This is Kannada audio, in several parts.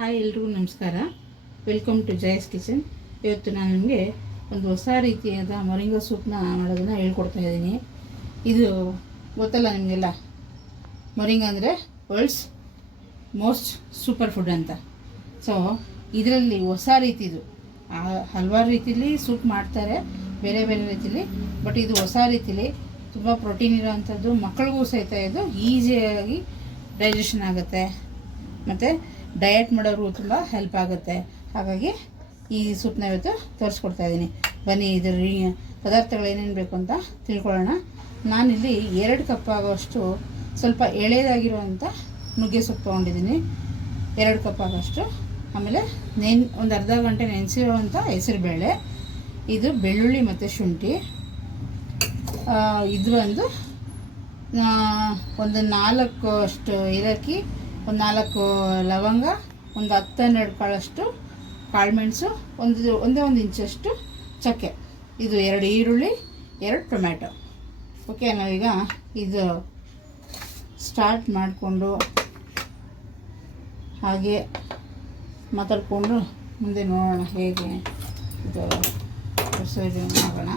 ಹಾಯ್ ಎಲ್ರಿಗೂ ನಮಸ್ಕಾರ. Welcome to Jaya's kitchen. ಇವತ್ತು ನಾನು ನಿಮಗೆ ಒಂದು ಹೊಸ ರೀತಿಯಾದ ಮೊರಿಂಗಾ ಸೂಪ್ನ ಮಾಡೋದನ್ನು ಹೇಳ್ಕೊಡ್ತಾ ಇದ್ದೀನಿ. ಇದು ಗೊತ್ತಲ್ಲ ನಿಮಗೆಲ್ಲ, ಮೊರಿಂಗಾ ಅಂದರೆ ವರ್ಲ್ಡ್ಸ್ ಮೋಸ್ಟ್ ಸೂಪರ್ ಫುಡ್ ಅಂತ. ಸೊ ಇದರಲ್ಲಿ ಹೊಸ ರೀತಿದು ಹಲವಾರು ರೀತಿಲಿ ಸೂಪ್ ಮಾಡ್ತಾರೆ, ಬೇರೆ ಬೇರೆ ರೀತಿಲಿ. ಬಟ್ ಇದು ಹೊಸ ರೀತಿಲಿ ತುಂಬ ಪ್ರೋಟೀನ್ ಇರೋವಂಥದ್ದು, ಮಕ್ಕಳಿಗೂ ಸಹಿತ ಇದು ಈಸಿಯಾಗಿ ಡೈಜೆಷನ್ ಆಗುತ್ತೆ ಮತ್ತು ಡಯಟ್ ಮಾಡೋರು ತುಂಬ ಹೆಲ್ಪ್ ಆಗುತ್ತೆ. ಹಾಗಾಗಿ ಈ ಸೂಪ್ನ ಇವತ್ತು ತೋರಿಸ್ಕೊಡ್ತಾ ಇದ್ದೀನಿ. ಬನ್ನಿ ಇದರ ಪದಾರ್ಥಗಳು ಏನೇನು ಬೇಕು ಅಂತ ತಿಳ್ಕೊಳ್ಳೋಣ. ನಾನಿಲ್ಲಿ 2 ಕಪ್ ಆಗೋಷ್ಟು ಸ್ವಲ್ಪ ಎಳೆದಾಗಿರುವಂಥ ನುಗ್ಗೆ ಸೊಪ್ಪು ತೊಗೊಂಡಿದ್ದೀನಿ, 2 ಕಪ್ ಆಗೋಷ್ಟು. ಆಮೇಲೆ ಒಂದು ಅರ್ಧ ಗಂಟೆ ನೆನೆಸಿರುವಂಥ ಹೆಸರುಬೇಳೆ, ಇದು ಬೆಳ್ಳುಳ್ಳಿ ಮತ್ತು ಶುಂಠಿ, ಇದು ಒಂದು 4 ಅಷ್ಟು ಏಲಕ್ಕಿ, ಒಂದು 4 ಲವಂಗ, ಒಂದು 10-12 ಕಾಳಷ್ಟು ಕಾಳುಮೆಣಸು, ಒಂದೇ ಒಂದು ಇಂಚಷ್ಟು ಚಕ್ಕೆ, ಇದು 2 ಈರುಳ್ಳಿ, 2 ಟೊಮ್ಯಾಟೊ. ಓಕೆ, ನಾವೀಗ ಇದು ಸ್ಟಾರ್ಟ್ ಮಾಡಿಕೊಂಡು ಹಾಗೆ ಮಾತಾಡಿಕೊಂಡು ಮುಂದೆ ನೋಡೋಣ ಹೇಗೆ ಇದು ಪ್ರೊಸೀಜರ್ ಮಾಡೋಣ.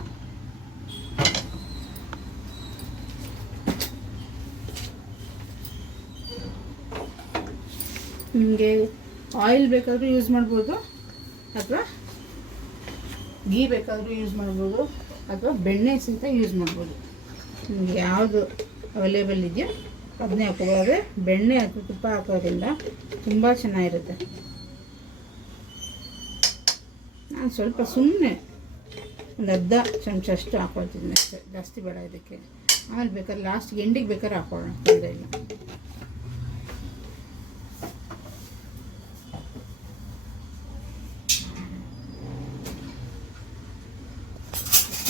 ನಿಮಗೆ ಆಯಿಲ್ ಬೇಕಾದರೂ ಯೂಸ್ ಮಾಡ್ಬೋದು, ಅಥವಾ ಗೀ ಬೇಕಾದರೂ ಯೂಸ್ ಮಾಡ್ಬೋದು, ಅಥವಾ ಬೆಣ್ಣೆ ಸಹಿತ ಯೂಸ್ ಮಾಡ್ಬೋದು. ನಿಮಗೆ ಯಾವುದು ಅವೈಲೇಬಲ್ ಇದೆಯೋ ಅದನ್ನೇ ಹಾಕೋಬೋದು. ಬೆಣ್ಣೆ ಅಥವಾ ತುಪ್ಪ ಹಾಕೋದ್ರಿಂದ ತುಂಬ ಚೆನ್ನಾಗಿರುತ್ತೆ. ನಾನು ಸ್ವಲ್ಪ ಸುಮ್ಮನೆ ಒಂದು ಅರ್ಧ ಚಮಚ ಅಷ್ಟು ಹಾಕ್ಕೊಳ್ತಿದ್ದೀನಿ ಅಷ್ಟೇ, ಜಾಸ್ತಿ ಬೇಡ ಇದಕ್ಕೆ. ಆಮೇಲೆ ಬೇಕಾದ್ರೆ ಲಾಸ್ಟ್ಗೆ ಎಂಡಿಗೆ ಬೇಕಾದ್ರೆ ಹಾಕೊಳ್ಳೋಣ, ತೊಂದರೆ ಇಲ್ಲ.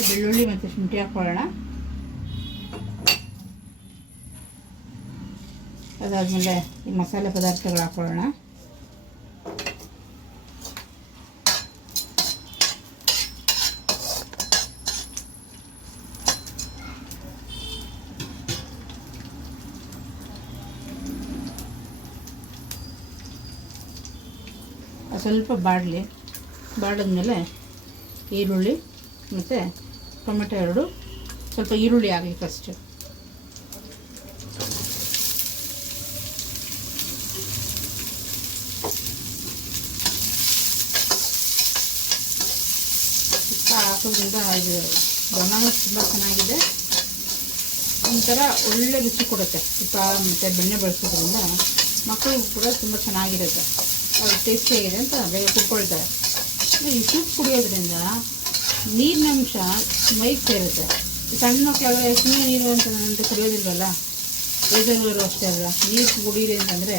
ಬೆಳ್ಳುಳ್ಳಿ ಮತ್ತು ಶುಂಠಿ ಹಾಕ್ಕೊಳ್ಳೋಣ. ಅದಾದಮೇಲೆ ಈ ಮಸಾಲೆ ಪದಾರ್ಥಗಳು ಹಾಕ್ಕೊಳ್ಳೋಣ. ಸ್ವಲ್ಪ ಬಾಡಿದ್ಮೇಲೆ ಈರುಳ್ಳಿ ಮತ್ತು ಟೊಮೆಟೊ 2, ಸ್ವಲ್ಪ ಈರುಳ್ಳಿ ಆಗಲಿ ಫಸ್ಟು. ಹಾಕೋದ್ರಿಂದ ಇದು ಬಣ್ಣ ತುಂಬ ಚೆನ್ನಾಗಿದೆ, ಒಂಥರ ಒಳ್ಳೆ ರುಚಿ ಕೊಡುತ್ತೆ. ತುಪ್ಪ ಮತ್ತು ಬೆಣ್ಣೆ ಬಳಸೋದ್ರಿಂದ ಮಕ್ಕಳಿಗೂ ಕೂಡ ತುಂಬ ಚೆನ್ನಾಗಿರುತ್ತೆ, ಅದು ಟೇಸ್ಟಿಯಾಗಿದೆ ಅಂತ ಬೇಗ ಕುತ್ಕೊಳ್ತಾರೆ. ಈ ಸೂಪ್ ಕುಡಿಯೋದ್ರಿಂದ ನೀರಿನಂಶ ಮೈಗೆ ಸೇರುತ್ತೆ. ಸಣ್ಣ ಮಕ್ಕಳೆಲ್ಲ ಸುಮ್ಮನೆ ನೀರು ಅಂತ ಕುಡಿಯೋದಿಲ್ವಲ್ಲ, ಬೇಜಾರು ಅಷ್ಟೇ ಅಲ್ಲ. ನೀರು ಕುಡೀರಿ ಅಂತಂದರೆ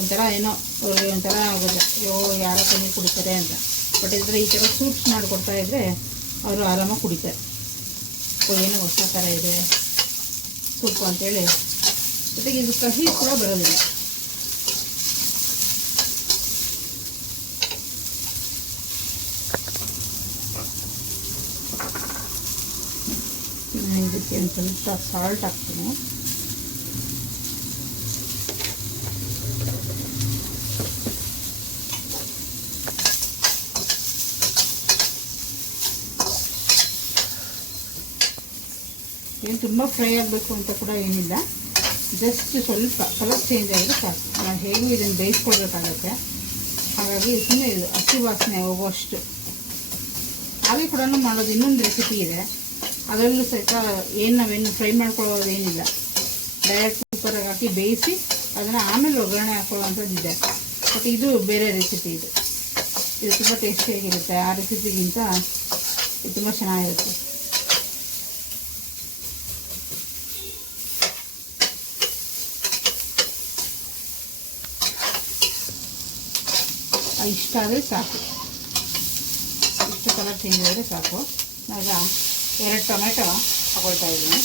ಒಂಥರ ಏನೋ ಅವ್ರಿಗೆ ಒಂಥರ ಆಗೋದು, ಅಯ್ಯೋ ಯಾರೋ ನೀರು ಕುಡಿತಾರೆ ಅಂತ. ಬಟ್ ಈ ಥರ ಸೂಪ್ಸ್ ಮಾಡಿಕೊಡ್ತಾ ಇದ್ದರೆ ಅವರು ಆರಾಮಾಗಿ ಕುಡಿತಾರೆ. ಏನೋ ಹೊಸ ಥರ ಇದೆ ಸೂಪು ಅಂತೇಳಿ. ಜೊತೆಗೆ ಇದು ಕಹಿ ಕೂಡ ಬರೋದಿಲ್ಲ. ಇದಕ್ಕೆ ಒಂದು ಸ್ವಲ್ಪ ಸಾಲ್ಟ್ ಹಾಕ್ತೀನಿ. ಏನು ತುಂಬ ಫ್ರೈ ಆಗಬೇಕು ಅಂತ ಕೂಡ ಏನಿಲ್ಲ, ಜಸ್ಟ್ ಸ್ವಲ್ಪ ಕಲರ್ ಚೇಂಜ್ ಆಗಿದ್ರೆ ಸಾಕು. ನಾವು ಹೇಗೂ ಇದನ್ನು ಬೇಯಿಸ್ಕೊಳ್ಬೇಕಾಗತ್ತೆ. ಹಾಗಾಗಿ ಸುಮ್ಮನೆ ಇದು ಹಸಿ ವಾಸನೆ ಹೋಗುವಷ್ಟು. ಹಾಗೆ ಕೂಡ ಮಾಡೋದು ಇನ್ನೊಂದು ರೆಸಿಪಿ ಇದೆ, ಅದರಲ್ಲೂ ಸಹಿತ ನಾವೇನು ಫ್ರೈ ಮಾಡ್ಕೊಳ್ಳೋದೇನಿಲ್ಲ, ಡೈರೆಕ್ಟ್ ಕುಕ್ಕರಾಗಿ ಹಾಕಿ ಬೇಯಿಸಿ ಅದನ್ನು ಆಮೇಲೆ ಒಗ್ಗರಣೆ ಹಾಕೊಳ್ಳೋವಂಥದ್ದಿದೆ. ಬಟ್ ಇದು ಬೇರೆ ರೆಸಿಪಿ. ಇದು ತುಂಬ ಟೇಸ್ಟಿಯಾಗಿರುತ್ತೆ. ಆ ರೆಸಿಪಿಗಿಂತ ಇದು ತುಂಬ ಚೆನ್ನಾಗಿರುತ್ತೆ. ಇಷ್ಟ ಆದರೆ ಸಾಕು, ಇಷ್ಟು ಕಲರ್ ಚೇಂಜ್ ಆದರೆ ಸಾಕು. ಆಗ 2 ಟೊಮೆಟೊ ಹಾಕೊಳ್ತಾ ಇದ್ದೀನಿ.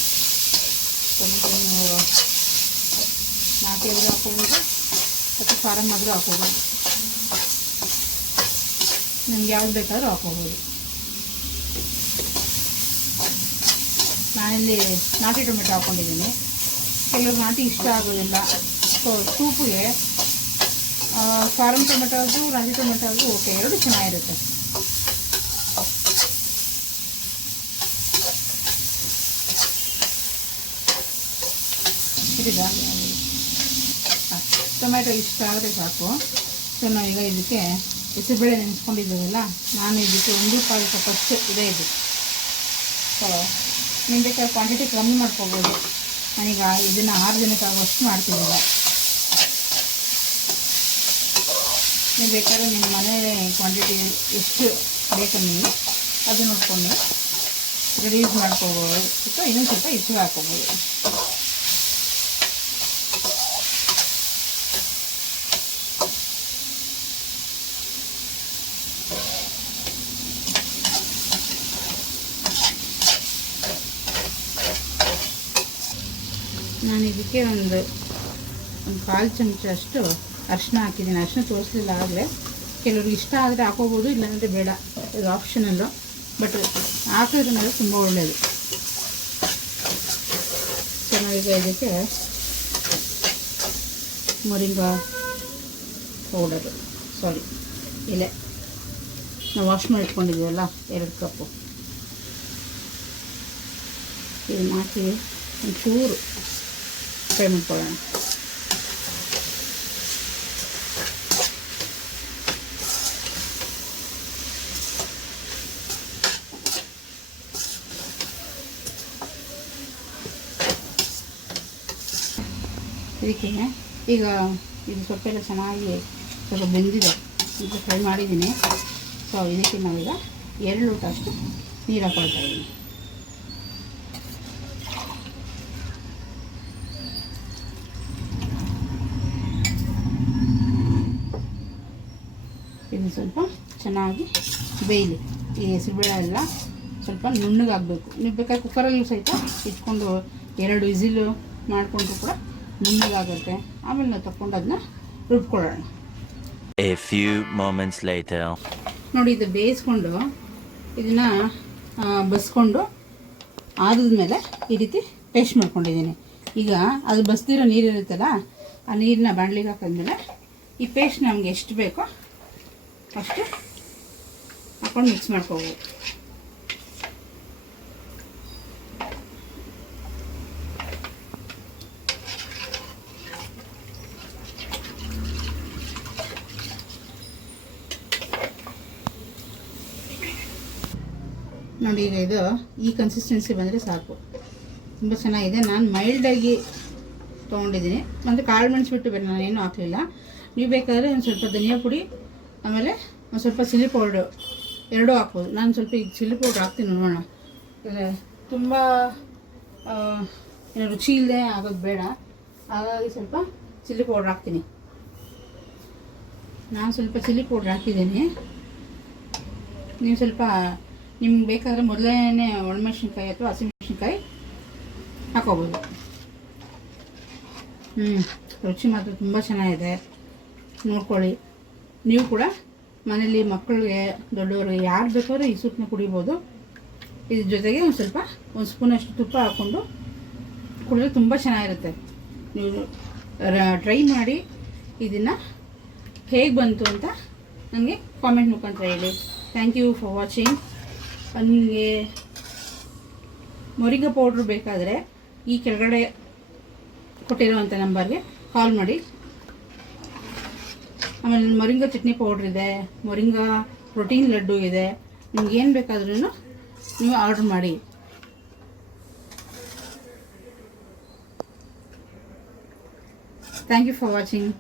ಟೊಮೆಟೊ 4 ಎಲೆ ಹಾಕ್ಕೊಬೋದು, ಮತ್ತು ಫಾರಮ್ ಆದರೂ ಹಾಕ್ಕೋಬೋದು. ನಿಮ್ಗೆ ಯಾವ್ದು ಬೇಕಾದ್ರೂ ಹಾಕ್ಕೋಬೋದು. ನಾನಿಲ್ಲಿ ನಾಟಿ ಟೊಮೆಟೊ ಹಾಕ್ಕೊಂಡಿದ್ದೀನಿ. ಕೆಲವ್ರು ನಾಟಿ ಇಷ್ಟ ಆಗೋದಿಲ್ಲ. ಸೊ ಸೂಪಿಗೆ ಫಾರಮ್ ಟೊಮೆಟೊ ಅದು ರಾಜಿ ಟೊಮೆಟೊ ಅದು ಓಕೆ, ಎರಡು ಚೆನ್ನಾಗಿರುತ್ತೆ. ಟೊಮೆಟೊ ಇಷ್ಟ ಆದರೆ ಸಾಕು. ಸೊ ನಾವೀಗ ಇದಕ್ಕೆ ಹೆಸರುಬೇಳೆ ನೆನೆಸ್ಕೊಂಡಿದ್ದೀವಲ್ಲ, ನಾನು ಇದಕ್ಕೆ 1 ಕಾಲು ಕಪ್ಪಷ್ಟು ಇದೆ ಇದು. ಸೊ ನೀವು ಬೇಕಾದ್ರೆ ಕ್ವಾಂಟಿಟಿ ಕಮ್ಮಿ ಮಾಡ್ಕೋಬೋದು. ನಾನೀಗ ಇದನ್ನು 6 ಜನಕ್ಕಾಗುವಷ್ಟು ಮಾಡ್ತಿದ್ದಿಲ್ಲ. ನೀವು ಬೇಕಾದ್ರೆ ನಿಮ್ಮ ಮನೆ ಕ್ವಾಂಟಿಟಿ ಎಷ್ಟು ಬೇಕು ನೀವು ಅದು ನೋಡ್ಕೊಂಡು ರೆಡ್ಯೂಸ್ ಮಾಡ್ಕೋಬೋದು, ಅಥವಾ ಇನ್ನೊಂದು ಸ್ವಲ್ಪ ಹೆಚ್ಚು ಹಾಕ್ಕೋಬೋದು. ನಾನು ಇದಕ್ಕೆ ಒಂದು 1/4 ಚಮಚ ಅಷ್ಟು ಅರಿಶಿನ ಹಾಕಿದ್ದೀನಿ. ಅರಿಶಿನ ತೋರಿಸಲಿಲ್ಲ ಆಗಲೇ. ಕೆಲವ್ರಿಗೆ ಇಷ್ಟ ಆದರೆ ಹಾಕೋಬೋದು, ಇಲ್ಲಾಂದರೆ ಬೇಡ, ಇದು ಆಪ್ಷನಲ್ಲು. ಬಟ್ ಹಾಕೋದ್ರಿಂದ ತುಂಬ ಒಳ್ಳೆಯದು. ಚೆನ್ನಾಗಿ ಇದಕ್ಕೆ ಮೊರಿಂಗಾ ಪೌಡರು, ಎಲೆ ನಾವು ವಾಶ್ ಮಾಡಿ ಇಟ್ಕೊಂಡಿದ್ದೀವಲ್ಲ 2 ಕಪ್ಪು, ಇದನ್ನು ಹಾಕಿ ಒಂಚೂರು ಫ್ರೈ ಮಾಡ್ಕೊಳ್ಳೋಣ. ಇದಕ್ಕೆ ಈಗ ಇದು ಸೊಪ್ಪೆಲ್ಲ ಚೆನ್ನಾಗಿ ಸ್ವಲ್ಪ ಬೆಂದಿದೆ, ಈಗ ಫ್ರೈ ಮಾಡಿದ್ದೀನಿ. ಸೊ ಇದಕ್ಕೆ ನಾವೀಗ 2 ಲೋಟ ಅಷ್ಟು ನೀರು ಹಾಕೊಳ್ತಾ ಇದ್ದೀನಿ. ಇದು ಸ್ವಲ್ಪ ಚೆನ್ನಾಗಿ ಬೇಯಲಿ. ಈ ಹೆಸರುಬೇಳೆ ಎಲ್ಲ ಸ್ವಲ್ಪ ನುಣ್ಣಗಾಗಬೇಕು. ನೀವು ಬೇಕಾದ್ರೆ ಕುಕ್ಕರಲ್ಲೂ ಸಹಿತ ಇಟ್ಕೊಂಡು 2 ವಿಸಿಲು ಮಾಡಿಕೊಂಡ್ರು ಕೂಡ ನುಣ್ಣಗಾಗುತ್ತೆ. ಆಮೇಲೆ ನಾವು ತಗೊಂಡು ಅದನ್ನ ರುಬ್ಕೊಳ್ಳೋಣ. A few moments later. ನೋಡಿ, ಇದು ಬೇಯಿಸ್ಕೊಂಡು ಇದನ್ನು ಬಸ್ಕೊಂಡು ಆದಮೇಲೆ ಈ ರೀತಿ ಪೇಸ್ಟ್ ಮಾಡ್ಕೊಂಡಿದ್ದೀನಿ. ಈಗ ಅದು ಬಸ್ದಿರೋ ನೀರಿರುತ್ತಲ್ಲ, ಆ ನೀರನ್ನ ಬಾಣಲಿಗೆ ಹಾಕಿದ್ಮೇಲೆ ಈ ಪೇಸ್ಟ್ ನಮಗೆ ಎಷ್ಟು ಬೇಕೋ ಅಷ್ಟು ಹಾಕ್ಕೊಂಡು ಮಿಕ್ಸ್ ಮಾಡ್ಕೋಬೋದು. ನೋಡಿ, ಈಗ ಇದು ಈ ಕನ್ಸಿಸ್ಟೆನ್ಸಿ ಬಂದರೆ ಸಾಕು. ತುಂಬ ಚೆನ್ನಾಗಿದೆ. ನಾನು ಮೈಲ್ಡಾಗಿ ತೊಗೊಂಡಿದ್ದೀನಿ. ಮತ್ತು ಕಾಳು ಮೆಣಸು ಬಿಟ್ಟು ಬೇರೆ ನಾನೇನು ಹಾಕಲಿಲ್ಲ. ನೀವು ಬೇಕಾದರೆ ಒಂದು ಸ್ವಲ್ಪ ಧನಿಯಾ ಪುಡಿ, ಆಮೇಲೆ ಒಂದು ಸ್ವಲ್ಪ ಚಿಲ್ಲಿ ಪೌಡ್ರು ಎರಡೂ ಹಾಕ್ಬೋದು. ನಾನು ಸ್ವಲ್ಪ ಈಗ ಚಿಲ್ಲಿ ಪೌಡ್ರ್ ಹಾಕ್ತೀನಿ, ನೋಡೋಣ. ತುಂಬ ರುಚಿ ಇಲ್ಲದೆ ಆಗೋದು ಬೇಡ, ಹಾಗಾಗಿ ಸ್ವಲ್ಪ ಚಿಲ್ಲಿ ಪೌಡ್ರ್ ಹಾಕ್ತೀನಿ. ನಾನು ಸ್ವಲ್ಪ ಚಿಲ್ಲಿ ಪೌಡ್ರ್ ಹಾಕಿದ್ದೀನಿ. ನೀವು ಸ್ವಲ್ಪ ನಿಮ್ಗೆ ಬೇಕಾದರೆ ಮೊದಲೇ ಒಣಮೆಣ್ಸಿನ್ಕಾಯಿ ಅಥವಾ ಹಸಿಮೆಣ್ಸಿನ್ಕಾಯಿ ಹಾಕೋಬೋದು. ರುಚಿ ಮಾತ್ರ ತುಂಬ ಚೆನ್ನಾಗಿದೆ, ನೋಡ್ಕೊಳ್ಳಿ. ನೀವು ಕೂಡ ಮನೇಲಿ ಮಕ್ಕಳಿಗೆ, ದೊಡ್ಡವ್ರಿಗೆ ಯಾರು ಬೇಕಾದ್ರೂ ಈ ಸೂಪನ್ನ ಕುಡಿಬೋದು. ಇದ್ರ ಜೊತೆಗೆ ಒಂದು ಸ್ಪೂನಷ್ಟು ತುಪ್ಪ ಹಾಕ್ಕೊಂಡು ಕುಡಿದ್ರೆ ತುಂಬ ಚೆನ್ನಾಗಿರುತ್ತೆ. ನೀವು ಟ್ರೈ ಮಾಡಿ. ಇದನ್ನು ಹೇಗೆ ಬಂತು ಅಂತ ನನಗೆ ಕಾಮೆಂಟ್ ಮುಖಾಂತರ ಹೇಳಿ. Thank you for watching. ನಿಮಗೆ ಮೊರಿಂಗಾ ಪೌಡ್ರು ಬೇಕಾದರೆ ಈ ಕೆಳಗಡೆ ಕೊಟ್ಟಿರೋವಂಥ ನಂಬರ್ಗೆ ಕಾಲ್ ಮಾಡಿ. ಆಮೇಲೆ ಮೊರಿಂಗಾ ಚಟ್ನಿ ಪೌಡ್ರ್ ಇದೆ, ಮೊರಿಂಗಾ ಪ್ರೋಟೀನ್ ಲಡ್ಡು ಇದೆ. ನಿಮ್ಗೆ ಏನು ಬೇಕಾದ್ರೂ ನೀವು ಆರ್ಡ್ರ್ ಮಾಡಿ. Thank you for watching.